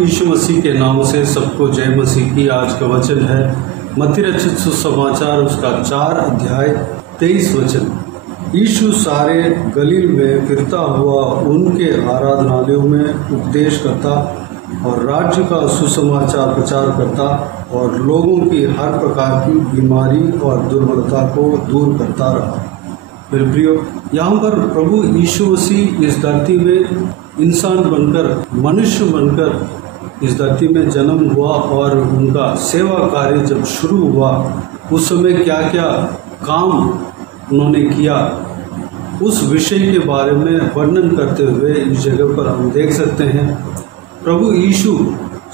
यीशु मसीह के नाम से सबको जय मसीह की। आज का वचन है मत्ती रचित सुसमाचार उसका 4 अध्याय 23 वचन। यीशु सारे गलील में फिरता हुआ उनके आराधनालयों में उपदेश करता और राज्य का सुसमाचार प्रचार करता और लोगों की हर प्रकार की बीमारी और दुर्बलता को दूर करता रहा। मेरे प्रियो, यहाँ पर प्रभु यीशु मसीह इस धरती में इंसान बनकर, मनुष्य बनकर इस धरती में जन्म हुआ और उनका सेवा कार्य जब शुरू हुआ उस समय क्या क्या काम उन्होंने किया, उस विषय के बारे में वर्णन करते हुए इस जगह पर हम देख सकते हैं। प्रभु यीशु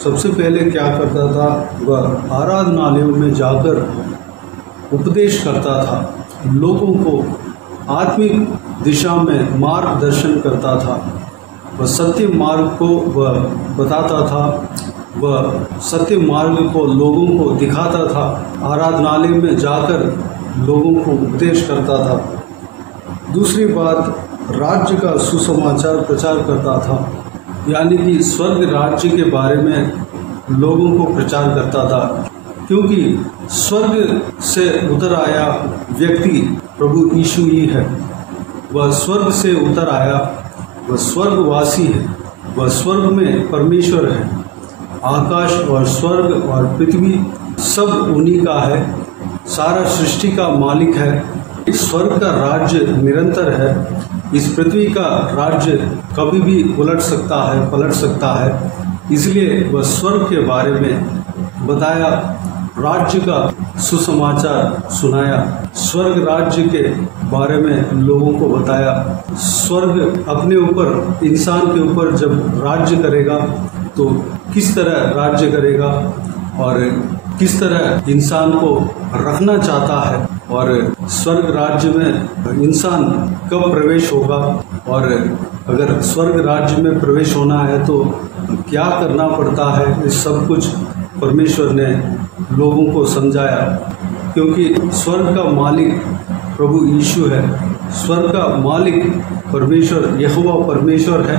सबसे पहले क्या करता था, वह आराधनालयों में जाकर उपदेश करता था, लोगों को आत्मिक दिशा में मार्गदर्शन करता था, वह सत्य मार्ग को वह बताता था, वह सत्य मार्ग को लोगों को दिखाता था, आराधनालय में जाकर लोगों को उपदेश करता था। दूसरी बात, राज्य का सुसमाचार प्रचार करता था, यानी कि स्वर्ग राज्य के बारे में लोगों को प्रचार करता था, क्योंकि स्वर्ग से उतर आया व्यक्ति प्रभु यीशु ही है। वह स्वर्ग से उतर आया, वह स्वर्गवासी है, वह स्वर्ग में परमेश्वर है। आकाश और स्वर्ग और पृथ्वी सब उन्हीं का है, सारा सृष्टि का मालिक है। इस स्वर्ग का राज्य निरंतर है, इस पृथ्वी का राज्य कभी भी उलट सकता है, पलट सकता है। इसलिए वह स्वर्ग के बारे में बताया, राज्य का सुसमाचार सुनाया, स्वर्ग राज्य के बारे में लोगों को बताया। स्वर्ग अपने ऊपर, इंसान के ऊपर जब राज्य करेगा तो किस तरह राज्य करेगा और किस तरह इंसान को रखना चाहता है, और स्वर्ग राज्य में इंसान कब प्रवेश होगा, और अगर स्वर्ग राज्य में प्रवेश होना है तो क्या करना पड़ता है, इस सब कुछ परमेश्वर ने लोगों को समझाया। क्योंकि स्वर्ग का मालिक प्रभु यीशु है, स्वर्ग का मालिक परमेश्वर यहोवा परमेश्वर है,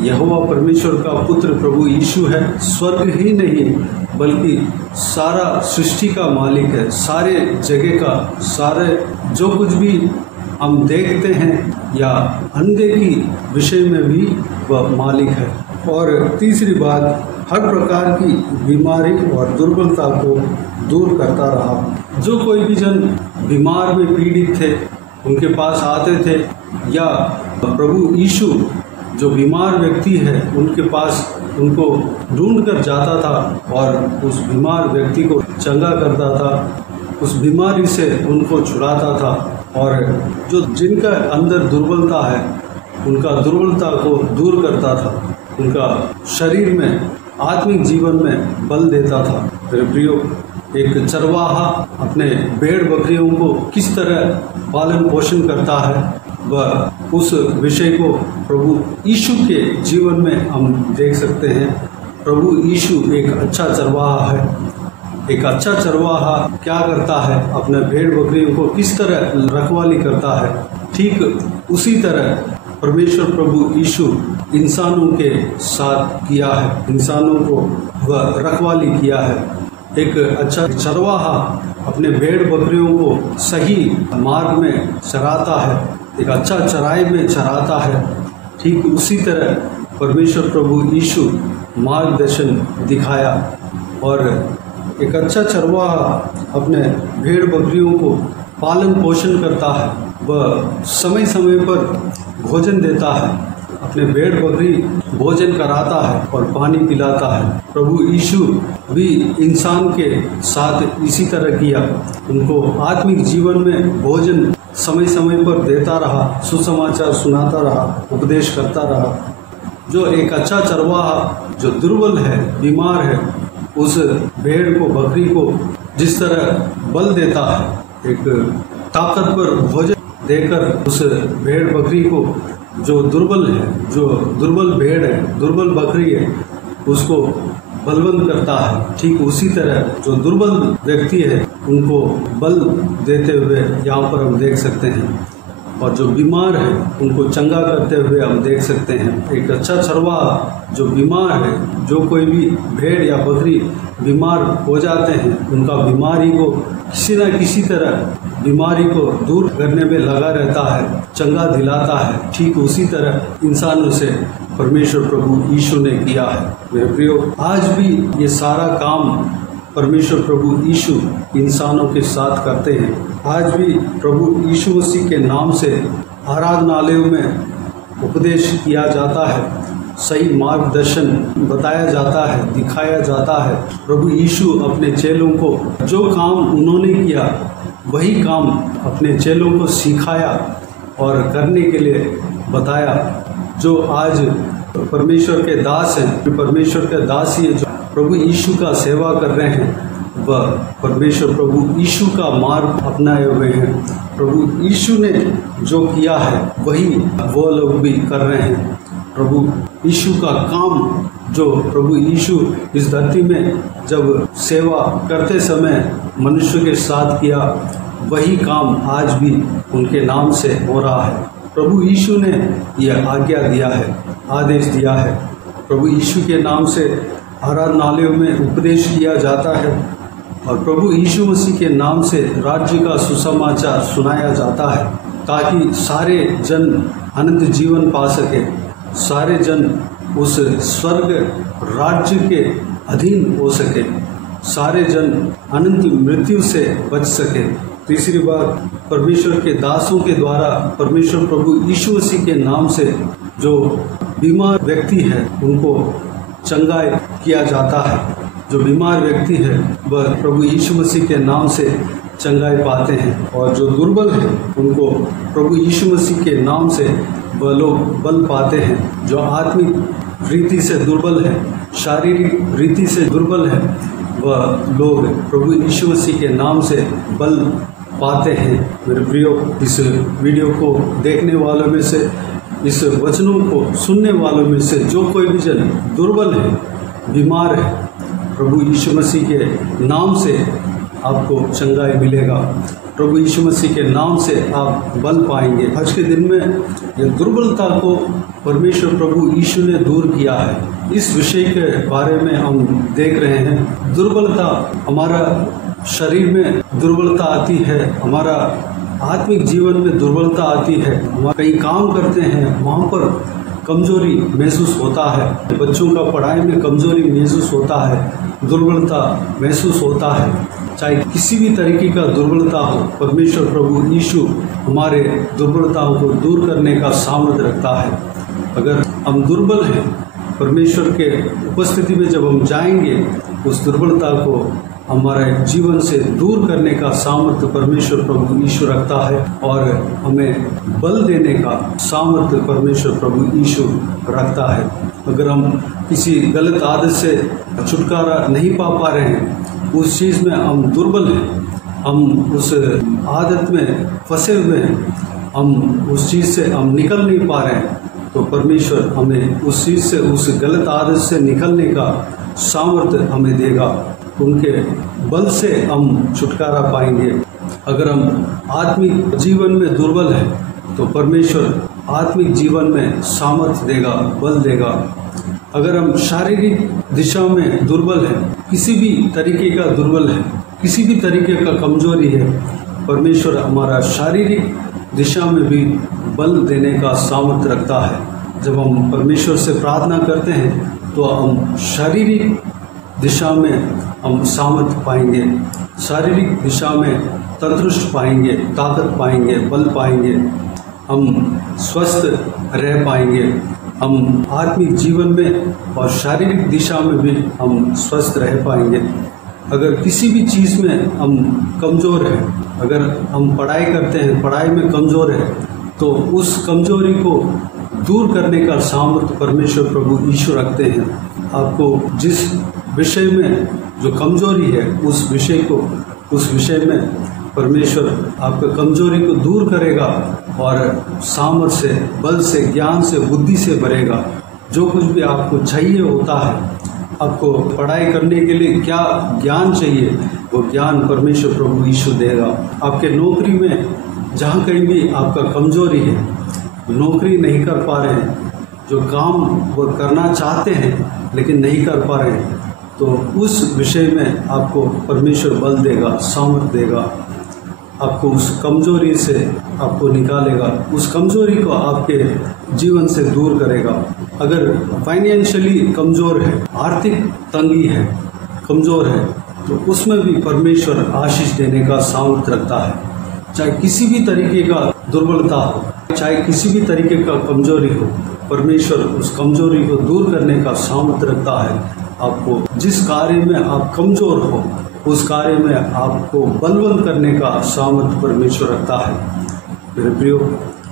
यहोवा परमेश्वर का पुत्र प्रभु यीशु है। स्वर्ग ही नहीं बल्कि सारा सृष्टि का मालिक है, सारे जगह का, सारे जो कुछ भी हम देखते हैं या अंधे की विषय में भी वह मालिक है। और तीसरी बात, हर प्रकार की बीमारी और दुर्बलता को दूर करता रहा। जो कोई भी जन बीमार में पीड़ित थे उनके पास आते थे, या प्रभु यीशु जो बीमार व्यक्ति है उनके पास उनको ढूंढ कर जाता था और उस बीमार व्यक्ति को चंगा करता था, उस बीमारी से उनको छुड़ाता था। और जो जिनका अंदर दुर्बलता है उनका दुर्बलता को दूर करता था, उनका शरीर में, आत्मिक जीवन में बल देता था। मेरे प्रियो, एक चरवाहा अपने भेड़ बकरियों को किस तरह पालन पोषण करता है, वह उस विषय को प्रभु यीशु के जीवन में हम देख सकते हैं। प्रभु यीशु एक अच्छा चरवाहा है। एक अच्छा चरवाहा क्या करता है, अपने भेड़ बकरियों को किस तरह रखवाली करता है, ठीक उसी तरह परमेश्वर प्रभु यीशु इंसानों के साथ किया है, इंसानों को वह रखवाली किया है। एक अच्छा चरवाहा अपने भेड़ बकरियों को सही मार्ग में चराता है, एक अच्छा चराई में चराता है। ठीक उसी तरह परमेश्वर प्रभु यीशु मार्गदर्शन दिखाया, और एक अच्छा चरवाहा अपने भेड़ बकरियों को पालन पोषण करता है, वह समय समय पर भोजन देता है, अपने भेड़ बकरी भोजन कराता है और पानी पिलाता है। प्रभु यीशु भी इंसान के साथ इसी तरह किया, उनको आत्मिक जीवन में भोजन समय समय पर देता रहा, सुसमाचार सुनाता रहा, उपदेश करता रहा। जो एक अच्छा चरवाहा जो दुर्बल है, बीमार है, उस भेड़ को, बकरी को जिस तरह बल देता है, एक ताकतवर भोजन देकर उस भेड़ बकरी को, जो दुर्बल है, जो दुर्बल भेड़ है, दुर्बल बकरी है, उसको बलवंत करता है, ठीक उसी तरह जो दुर्बल व्यक्ति है उनको बल देते हुए यहाँ पर हम देख सकते हैं। और जो बीमार है उनको चंगा करते हुए हम देख सकते हैं। एक अच्छा चरवाहा जो बीमार है, जो कोई भी भेड़ या बकरी बीमार हो जाते हैं, उनका बीमारी को किसी न किसी तरह बीमारी को दूर करने में लगा रहता है, चंगा दिलाता है। ठीक उसी तरह इंसानों से परमेश्वर प्रभु यीशु ने किया है। मेरे प्रियो, आज भी ये सारा काम परमेश्वर प्रभु यीशु इंसानों के साथ करते हैं। आज भी प्रभु यीशु मसीह के नाम से आराधनालयों में उपदेश किया जाता है, सही मार्गदर्शन बताया जाता है, दिखाया जाता है। प्रभु यीशु अपने चेलों को जो काम उन्होंने किया वही काम अपने चेलों को सिखाया और करने के लिए बताया। जो आज परमेश्वर के दास हैं, परमेश्वर के दास ही जो प्रभु यीशु का सेवा कर रहे हैं, वह परमेश्वर प्रभु यीशु का मार्ग अपनाए हुए हैं। प्रभु यीशु ने जो किया है वही वो लोग भी कर रहे हैं। प्रभु यीशु का काम जो प्रभु यीशु इस धरती में जब सेवा करते समय मनुष्य के साथ किया, वही काम आज भी उनके नाम से हो रहा है। प्रभु यीशु ने यह आज्ञा दिया है, आदेश दिया है। प्रभु यीशु के नाम से आराधनालयों में उपदेश किया जाता है और प्रभु यीशु मसीह के नाम से राज्य का सुसमाचार सुनाया जाता है, ताकि सारे जन अनंत जीवन पा सके, सारे जन उस स्वर्ग राज्य के अधीन हो सके, सारे जन अनंत मृत्यु से बच सके। तीसरी बात, परमेश्वर के दासों के द्वारा परमेश्वर प्रभु यीशु मसीह के नाम से जो बीमार व्यक्ति है उनको चंगाई किया जाता है। जो बीमार व्यक्ति है वह प्रभु यीशु मसीह के नाम से चंगाई पाते हैं, और जो दुर्बल है उनको प्रभु यीशु मसीह के नाम से वह लोग बल पाते हैं। जो आत्मिक रीति से दुर्बल है, शारीरिक रीति से दुर्बल है, वह लोग प्रभु यीशु मसीह के नाम से बल पाते हैं। मेरे प्रियो, इस वीडियो को देखने वालों में से, इस वचनों को सुनने वालों में से जो कोई भी जन दुर्बल है, बीमार है, प्रभु यीशु मसीह के नाम से आपको चंगाई मिलेगा। प्रभु यीशु मसीह के नाम से आप बल पाएंगे। आज के दिन में ये दुर्बलता को परमेश्वर प्रभु यीशु ने दूर किया है। इस विषय के बारे में हम देख रहे हैं। दुर्बलता, हमारा शरीर में दुर्बलता आती है, हमारा आत्मिक जीवन में दुर्बलता आती है। हम कहीं काम करते हैं, वहाँ पर कमजोरी महसूस होता है। बच्चों का पढ़ाई में कमजोरी महसूस होता है, दुर्बलता महसूस होता है। चाहे किसी भी तरीके का दुर्बलता हो, परमेश्वर प्रभु यीशु हमारे दुर्बलताओं को दूर करने का सामर्थ्य रखता है। अगर हम दुर्बल हैं, परमेश्वर के उपस्थिति में जब हम जाएंगे, उस दुर्बलता को हमारे जीवन से दूर करने का सामर्थ्य परमेश्वर प्रभु यीशु रखता है, और हमें बल देने का सामर्थ्य परमेश्वर प्रभु यीशु रखता है। अगर हम किसी गलत आदत से छुटकारा नहीं पा रहे हैं, उस चीज़ में हम दुर्बल हैं, हम उस आदत में फंसे हुए हैं, हम उस चीज़ से हम निकल नहीं पा रहे हैं, तो परमेश्वर हमें उस चीज़ से, उस गलत आदत से निकलने का सामर्थ्य हमें देगा। उनके बल से हम छुटकारा पाएंगे। अगर हम आत्मिक जीवन में दुर्बल हैं, तो परमेश्वर आत्मिक जीवन में सामर्थ्य देगा, बल देगा। अगर हम शारीरिक दिशा में दुर्बल हैं, किसी भी तरीके का दुर्बल है, किसी भी तरीके का कमजोरी है, परमेश्वर हमारा शारीरिक दिशा में भी बल देने का सामर्थ्य रखता है। जब हम परमेश्वर से प्रार्थना करते हैं, तो हम शारीरिक दिशा में हम सामर्थ्य पाएंगे, शारीरिक दिशा में तंदुरुस्त पाएंगे, ताकत पाएंगे, बल पाएंगे, हम स्वस्थ रह पाएंगे। हम आत्मिक जीवन में और शारीरिक दिशा में भी हम स्वस्थ रह पाएंगे। अगर किसी भी चीज़ में हम कमज़ोर हैं, अगर हम पढ़ाई करते हैं, पढ़ाई में कमज़ोर है, तो उस कमज़ोरी को दूर करने का सामर्थ्य परमेश्वर प्रभु यीशु रखते हैं। आपको जिस विषय में जो कमजोरी है, उस विषय में परमेश्वर आपके कमजोरी को दूर करेगा और सामर्थ्य से, बल से, ज्ञान से, बुद्धि से भरेगा। जो कुछ भी आपको चाहिए होता है, आपको पढ़ाई करने के लिए क्या ज्ञान चाहिए, वो ज्ञान परमेश्वर प्रभु यीशु देगा। आपके नौकरी में जहाँ कहीं भी आपका कमजोरी है, नौकरी नहीं कर पा रहे हैं, जो काम वो करना चाहते हैं लेकिन नहीं कर पा रहे हैं, तो उस विषय में आपको परमेश्वर बल देगा, सामर्थ देगा, आपको उस कमजोरी से आपको निकालेगा, उस कमजोरी को आपके जीवन से दूर करेगा। अगर फाइनेंशियली कमज़ोर है, आर्थिक तंगी है, कमज़ोर है, तो उसमें भी परमेश्वर आशीष देने का सामर्थ्य रखता है। चाहे किसी भी तरीके का दुर्बलता हो, चाहे किसी भी तरीके का कमजोरी हो, परमेश्वर उस कमजोरी को दूर करने का सामर्थ्य रखता है। आपको जिस कार्य में आप कमजोर हो, उस कार्य में आपको बलवंत करने का सामर्थ्य परमेश्वर रखता है। मेरे प्रियो,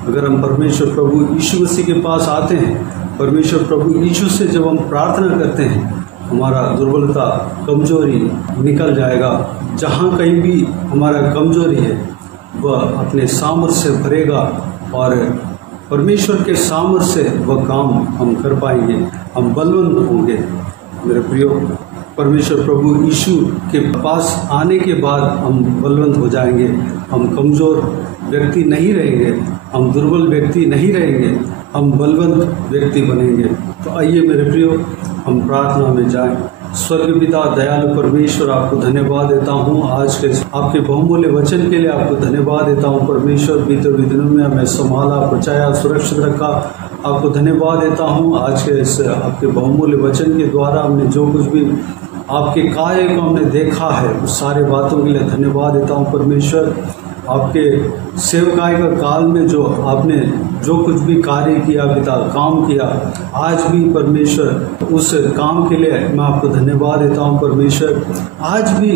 अगर हम परमेश्वर प्रभु यीशु मसीह के पास आते हैं, परमेश्वर प्रभु यीशु से जब हम प्रार्थना करते हैं, हमारा दुर्बलता, कमजोरी निकल जाएगा। जहाँ कहीं भी हमारा कमजोरी है, वह अपने सामर्थ्य से भरेगा और परमेश्वर के सामर्थ्य से वह काम हम कर पाएंगे, हम बलवंत होंगे। मेरे प्रियो, परमेश्वर प्रभु यीशु के पास आने के बाद हम बलवंत हो जाएंगे, हम कमज़ोर व्यक्ति नहीं रहेंगे, हम दुर्बल व्यक्ति नहीं रहेंगे, हम बलवंत व्यक्ति बनेंगे। तो आइए मेरे प्रियो, हम प्रार्थना में जाएं। स्वर्ग पिता दयालु परमेश्वर, आपको धन्यवाद देता हूँ आज के आपके बहुमूल्य वचन के लिए। आपको धन्यवाद देता हूँ परमेश्वर, बीते हुए दिनों में हमें संभाला, बचाया, सुरक्षित रखा। आपको धन्यवाद देता हूँ आज के इस आपके बहुमूल्य वचन के द्वारा हमने जो कुछ भी आपके कार्य को हमने देखा है, उस सारे बातों के लिए धन्यवाद देता हूँ परमेश्वर। आपके सेवकाई का काल में जो आपने जो कुछ भी कार्य किया पिता, काम किया, आज भी परमेश्वर उस काम के लिए मैं आपको धन्यवाद देता हूँ परमेश्वर। आज भी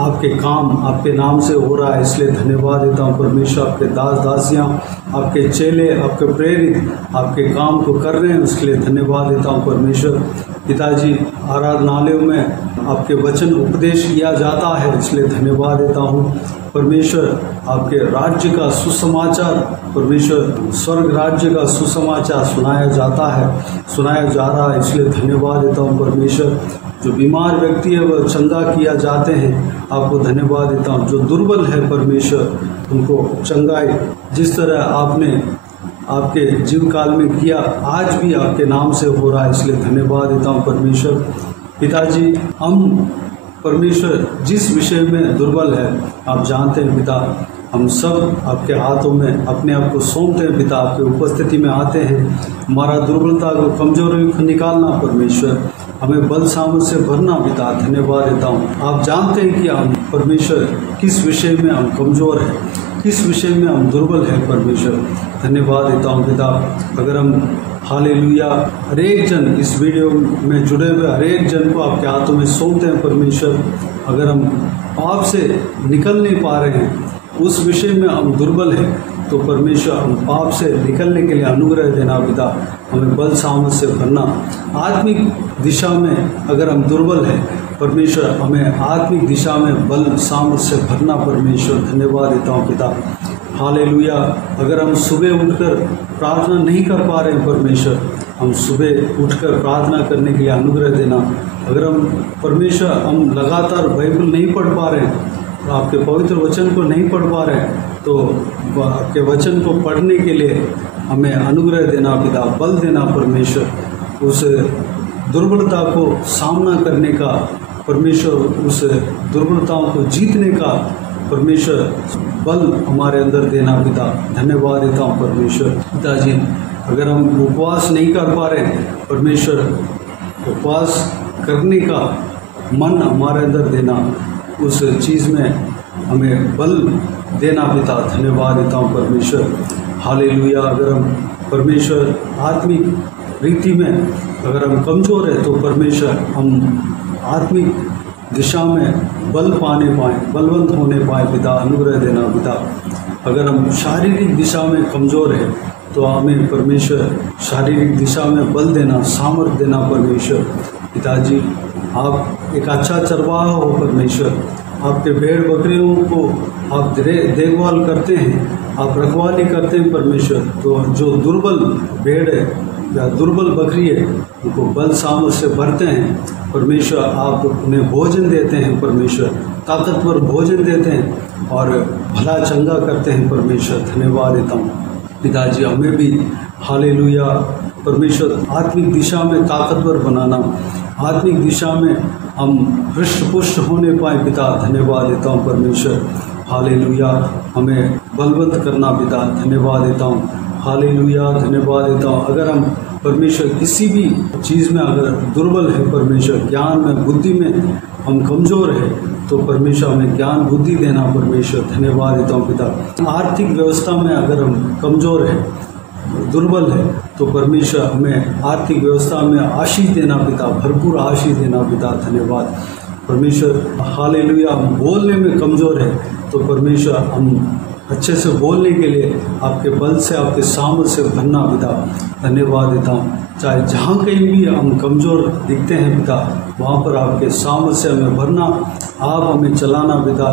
आपके काम आपके नाम से हो रहा है, इसलिए धन्यवाद देता हूँ परमेश्वर। आपके दास दासियाँ, आपके चेले, आपके प्रेरित आपके काम को कर रहे हैं, उसके लिए धन्यवाद देता हूँ परमेश्वर। पिताजी, आराधनालयों में आपके वचन उपदेश किया जाता है, इसलिए धन्यवाद देता हूँ परमेश्वर। आपके राज्य का सुसमाचार, परमेश्वर स्वर्ग राज्य का सुसमाचार सुनाया जाता है, सुनाया जा रहा है, इसलिए धन्यवाद देता हूँ परमेश्वर। जो बीमार व्यक्ति है वह चंगा किया जाते हैं, आपको धन्यवाद देता हूँ। जो दुर्बल है परमेश्वर, उनको चंगाई जिस तरह आपने आपके जीव काल में किया, आज भी आपके नाम से हो रहा है, इसलिए धन्यवाद देता हूँ परमेश्वर। पिताजी, हम परमेश्वर जिस विषय में दुर्बल है आप जानते हैं पिता, हम सब आपके हाथों में अपने आप को सौंपते हैं पिता, आपकी उपस्थिति में आते हैं। हमारा दुर्बलता को, कमजोरी को निकालना परमेश्वर, हमें बल सामर्थ से भरना पिता, धन्यवाद देता हूँ। आप जानते हैं कि हम परमेश्वर किस विषय में हम कमज़ोर हैं, किस विषय में हम दुर्बल हैं परमेश्वर, धन्यवाद देता हूँ पिता। अगर हम हालेलुया, हरेक जन इस वीडियो में जुड़े हुए हरेक जन को आपके हाथों में सौंपते हैं परमेश्वर। अगर हम पाप से निकल नहीं पा रहे हैं, उस विषय में हम दुर्बल हैं, तो परमेश्वर हम पाप से निकलने के लिए अनुग्रह देना पिता, हमें बल सामर्थ से भरना। आत्मिक दिशा में अगर हम दुर्बल हैं परमेश्वर, हमें आत्मिक दिशा में बल सामर्थ से भरना परमेश्वर, धन्यवाद देता हूँ पिता। हालेलुया। अगर हम सुबह उठकर प्रार्थना नहीं कर पा रहे हैं परमेश्वर, हम सुबह उठकर प्रार्थना करने के लिए अनुग्रह देना। अगर हम परमेश्वर हम लगातार बाइबल नहीं पढ़ पा रहे हैं, तो आपके पवित्र वचन को नहीं पढ़ पा रहे हैं, तो आपके वचन को पढ़ने के लिए हमें अनुग्रह देना पिता, बल देना परमेश्वर। उस दुर्बलता को सामना करने का परमेश्वर, उस दुर्बलताओं को जीतने का परमेश्वर बल हमारे अंदर देना पिता, धन्यवाद देता हूँ परमेश्वर। पिताजी, अगर हम उपवास नहीं कर पा रहे हैं परमेश्वर, उपवास करने का मन हमारे अंदर देना, उस चीज़ में हमें बल देना पिता, धन्यवाद देता हूँ परमेश्वर। हालेलुया। अगर हम परमेश्वर आत्मिक रीति में अगर हम कमज़ोर हैं, तो परमेश्वर हम आत्मिक दिशा में बल पाने पाएँ, बलवंत होने पाएँ पिता, अनुग्रह देना पिता। अगर हम शारीरिक दिशा में कमज़ोर हैं, तो हमें परमेश्वर शारीरिक दिशा में बल देना, सामर्थ्य देना परमेश्वर। पिताजी, आप एक अच्छा चरवाहा हो परमेश्वर, आपके भेड़ बकरियों को आप देखभाल करते हैं, आप रखवाली करते हैं परमेश्वर। तो जो दुर्बल भेड़ है या दुर्बल बकरी है उनको बल सामर्थ से भरते हैं। परमेश्वर आप उन्हें भोजन देते हैं, परमेश्वर ताकतवर भोजन देते हैं और भला चंगा करते हैं। परमेश्वर धन्यवाद देता हूँ पिताजी, हमें भी हालेलुया परमेश्वर आत्मिक दिशा में ताकतवर बनाना, आत्मिक दिशा में हम हृष्ट पुष्ट होने पाए पिता। धन्यवाद देता हूँ परमेश्वर, हालेलुया हमें बलवंत करना पिता। धन्यवाद देता हूँ, हालेलुया धन्यवाद देता हूँ। अगर हम परमेश्वर किसी भी चीज़ में अगर दुर्बल है, परमेश्वर ज्ञान में बुद्धि में हम कमज़ोर है, तो परमेश्वर हमें ज्ञान बुद्धि देना। परमेश्वर धन्यवाद देता हूँ पिता। आर्थिक व्यवस्था में अगर हम कमज़ोर है, दुर्बल है, तो परमेश्वर हमें आर्थिक व्यवस्था में आशीष देना पिता, भरपूर आशीष देना पिता। धन्यवाद परमेश्वर, हालेलुया। हम बोलने में कमज़ोर है, तो परमेश्वर हम अच्छे से बोलने के लिए आपके बल से, आपके सामर्थ से भरना पिता। धन्यवाद देता हूँ। चाहे जहाँ कहीं भी हम कमज़ोर दिखते हैं पिता, वहाँ पर आपके सामर्थ से हमें भरना, आप हमें चलाना पिता।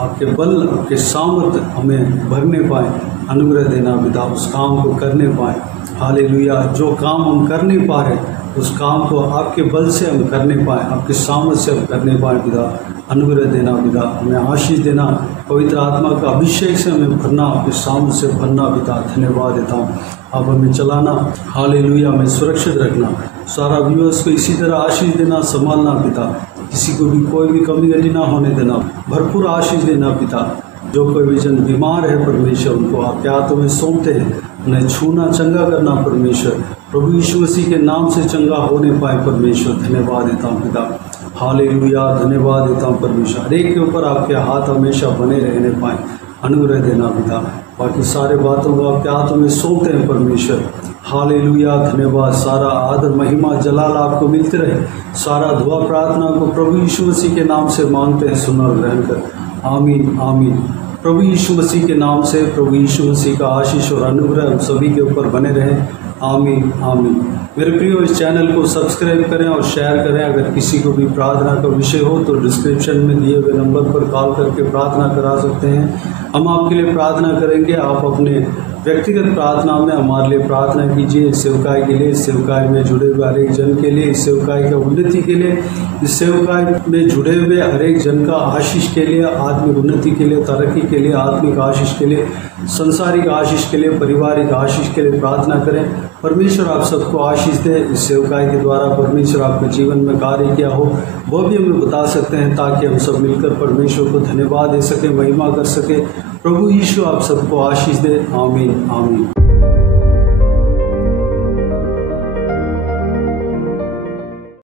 आपके बल, आपके सामर्थ हमें भरने पाए, अनुग्रह देना पिता, उस काम को करने पाए। हालेलुया, जो काम हम कर नहीं पा रहे उस काम को आपके बल से हम करने पाए, आपके सामर्थ से हम करने पाए पिता। अनुग्रह देना पिता, हमें आशीष देना, पवित्र आत्मा का अभिषेक से हमें भरना, आपके सामर्थ से भरना पिता। धन्यवाद देता हूँ, आप हमें चलाना, हालेलुया हमें सुरक्षित रखना, सारा व्यूअर्स को इसी तरह आशीष देना, संभालना पिता। किसी को भी कोई भी कमी घटी ना होने देना, भरपूर आशीष देना पिता। जो कोई भी जन बीमार है परमेश्वर, उनको आपके हाथों में सौंपते हैं, उन्हें छूना, चंगा करना परमेश्वर। प्रभु यीशु मसीह के नाम से चंगा होने पाए परमेश्वर। धन्यवाद देता हूँ पिता, हालेलुया धन्यवाद देता हूँ परमेश्वर। हर एक के ऊपर आपके हाथ हमेशा बने रहने पाए, अनुग्रह देना पिता। बाकी सारे बातों को आपके हाथों में सौंपते हैं परमेश्वर। हालेलुया धन्यवाद। सारा आदर महिमा जलाल आपको मिलते रहे। सारा दुआ प्रार्थना को प्रभु यीशु मसीह के नाम से मांगते हैं, सुन और ग्रहण कर। आमीन आमीन। प्रभु यीशु मसीह के नाम से प्रभु यीशु मसीह का आशीष और अनुग्रह हम सभी के ऊपर बने रहें। आमीन आमीन। मेरे प्रियो, इस चैनल को सब्सक्राइब करें और शेयर करें। अगर किसी को भी प्रार्थना का विषय हो तो डिस्क्रिप्शन में दिए हुए नंबर पर कॉल करके प्रार्थना करा सकते हैं। हम आपके लिए प्रार्थना करेंगे। आप अपने व्यक्तिगत प्रार्थना में हमारे लिए प्रार्थना कीजिए। इस सेवकाई के लिए, इस सेवकाई में जुड़े हुए हर एक जन के लिए, इस सेवकाई का उन्नति के लिए, इस सेवकाई में जुड़े हुए हर एक जन का आशीष के लिए, आत्मिक उन्नति के लिए, तरक्की के लिए, आत्मिक आशीष के लिए, संसारिक आशीष के लिए, पारिवारिक आशीष के लिए प्रार्थना करें। परमेश्वर आप सबको आशीष दे। इस सेवकाई के द्वारा परमेश्वर आपके जीवन में कार्य किया हो वो भी हमें बता सकते हैं, ताकि हम सब मिलकर परमेश्वर को धन्यवाद दे सकें, महिमा कर सकें। प्रभु यीशु आप सबको आशीष दे। आमीन आमीन।